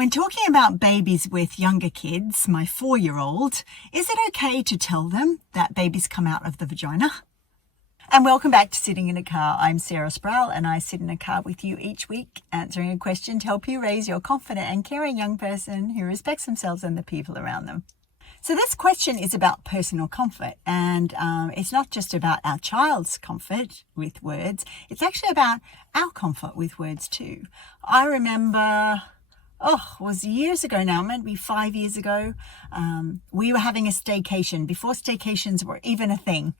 When talking about babies with younger kids, my 4-year-old, is it okay to tell them that babies come out of the vagina? And welcome back to Sitting in a Car. I'm Sarah Sproul and I sit in a car with you each week answering a question to help you raise your confident and caring young person who respects themselves and the people around them. So this question is about personal comfort, and it's not just about our child's comfort with words, it's actually about our comfort with words too. I remember, it was years ago now, maybe 5 years ago, we were having a staycation before staycations were even a thing,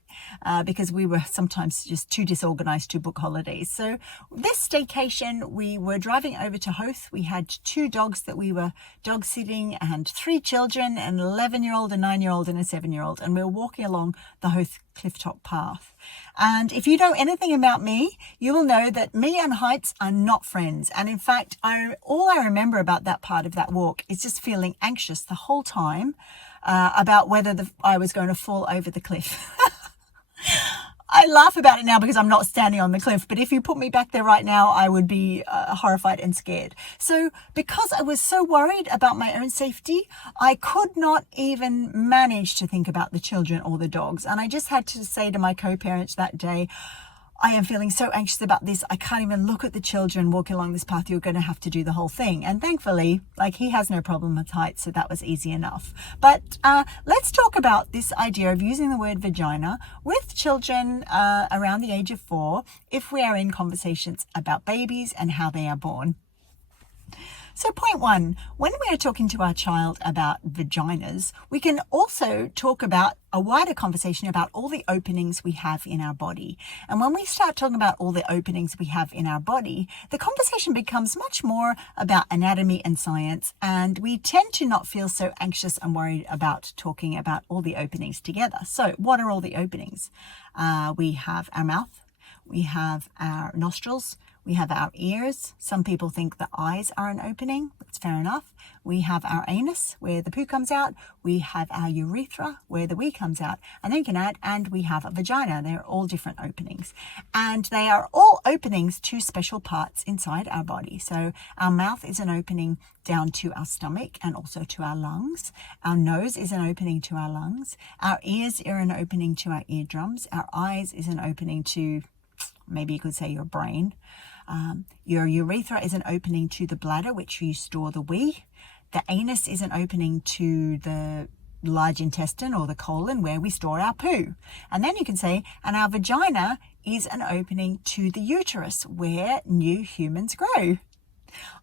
because we were sometimes just too disorganized to book holidays. So this staycation, we were driving over to Hoth. We had 2 dogs that we were dog sitting and 3 children, an 11-year-old, a 9-year-old and a 7-year-old. And we were walking along the Hoth clifftop path. And if you know anything about me, you will know that me and heights are not friends. And in fact, all I remember about that part of that walk is just feeling anxious the whole time about whether I was going to fall over the cliff. I laugh about it now because I'm not standing on the cliff, but if you put me back there right now, I would be horrified and scared. So because I was so worried about my own safety, I could not even manage to think about the children or the dogs. And I just had to say to my co-parents that day, I am feeling so anxious about this. I can't even look at the children walking along this path. You're going to have to do the whole thing. And thankfully, he has no problem with heights, so that was easy enough. But let's talk about this idea of using the word vagina with children around the age of 4 if we are in conversations about babies and how they are born. So point 1, when we are talking to our child about vaginas, we can also talk about a wider conversation about all the openings we have in our body. And when we start talking about all the openings we have in our body, the conversation becomes much more about anatomy and science, and we tend to not feel so anxious and worried about talking about all the openings together. So what are all the openings? We have our mouth, we have our nostrils, we have our ears. Some people think the eyes are an opening. That's fair enough. We have our anus, where the poo comes out. We have our urethra, where the wee comes out. And then you can add, and we have a vagina. They're all different openings. And they are all openings to special parts inside our body. So our mouth is an opening down to our stomach and also to our lungs. Our nose is an opening to our lungs. Our ears are an opening to our eardrums. Our eyes is an opening to, maybe you could say, your brain. Your urethra is an opening to the bladder, which you store the wee. The anus is an opening to the large intestine or the colon, where we store our poo. And then you can say, and our vagina is an opening to the uterus, where new humans grow.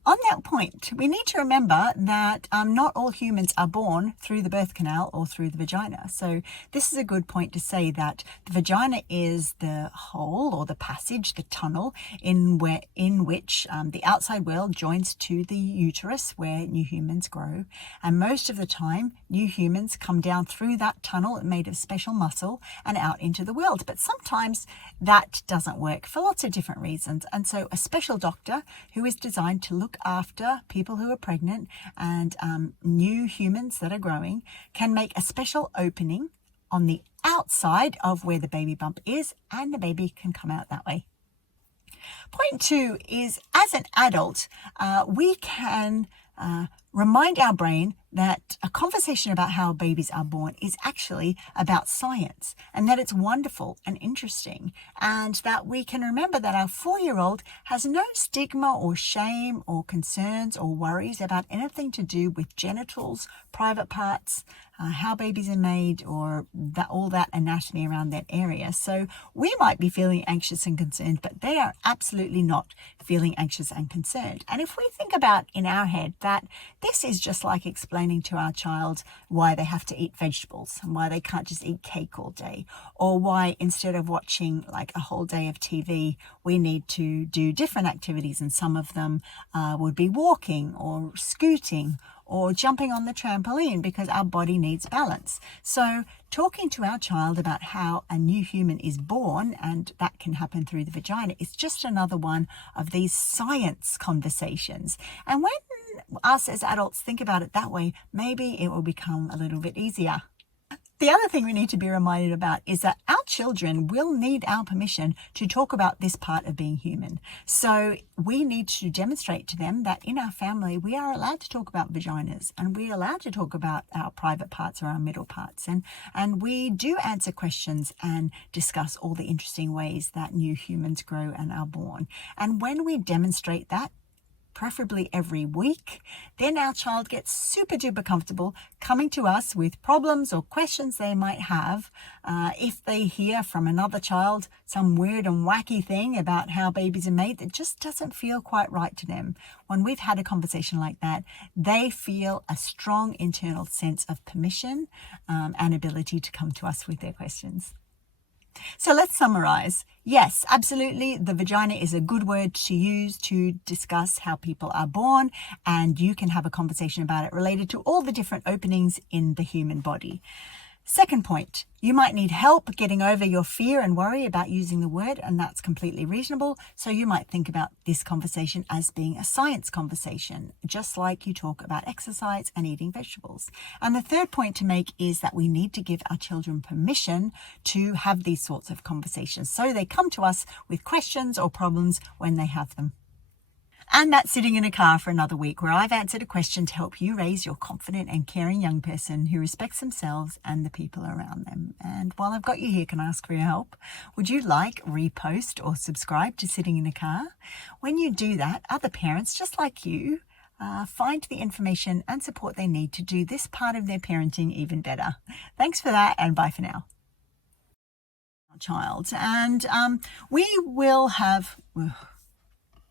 On that point, we need to remember that not all humans are born through the birth canal or through the vagina. So this is a good point to say that the vagina is the hole or the passage, the tunnel in which the outside world joins to the uterus where new humans grow. And most of the time, new humans come down through that tunnel made of special muscle and out into the world. But sometimes that doesn't work for lots of different reasons. And so a special doctor who is designed to look after people who are pregnant and new humans that are growing can make a special opening on the outside of where the baby bump is, and the baby can come out that way. Point 2 is, as an adult, we can remind our brain that a conversation about how babies are born is actually about science, and that it's wonderful and interesting, and that we can remember that our 4-year-old has no stigma or shame or concerns or worries about anything to do with genitals, private parts, how babies are made, or all that anatomy around that area. So we might be feeling anxious and concerned, but they are absolutely not feeling anxious and concerned. And if we think about in our head that this is just like explaining to our child why they have to eat vegetables and why they can't just eat cake all day, or why instead of watching a whole day of TV, we need to do different activities, and some of them would be walking or scooting or jumping on the trampoline because our body needs balance. So talking to our child about how a new human is born, and that can happen through the vagina, is just another one of these science conversations. And when us as adults think about it that way, maybe it will become a little bit easier. The other thing we need to be reminded about is that our children will need our permission to talk about this part of being human. So we need to demonstrate to them that in our family, we are allowed to talk about vaginas, and we're allowed to talk about our private parts or our middle parts. And we do answer questions and discuss all the interesting ways that new humans grow and are born. And when we demonstrate that, preferably every week, then our child gets super duper comfortable coming to us with problems or questions they might have. If they hear from another child some weird and wacky thing about how babies are made that just doesn't feel quite right to them, when we've had a conversation like that, they feel a strong internal sense of permission and ability to come to us with their questions. So let's summarize. Yes, absolutely. The vagina is a good word to use to discuss how people are born, and you can have a conversation about it related to all the different openings in the human body. Second point, you might need help getting over your fear and worry about using the word, and that's completely reasonable. So you might think about this conversation as being a science conversation, just like you talk about exercise and eating vegetables. And the third point to make is that we need to give our children permission to have these sorts of conversations, so they come to us with questions or problems when they have them. And that's Sitting in a Car for another week, where I've answered a question to help you raise your confident and caring young person who respects themselves and the people around them. And while I've got you here, can I ask for your help? Would you like, repost or subscribe to Sitting in a Car? When you do that, other parents just like you find the information and support they need to do this part of their parenting even better. Thanks for that, and bye for now. Child, and we will have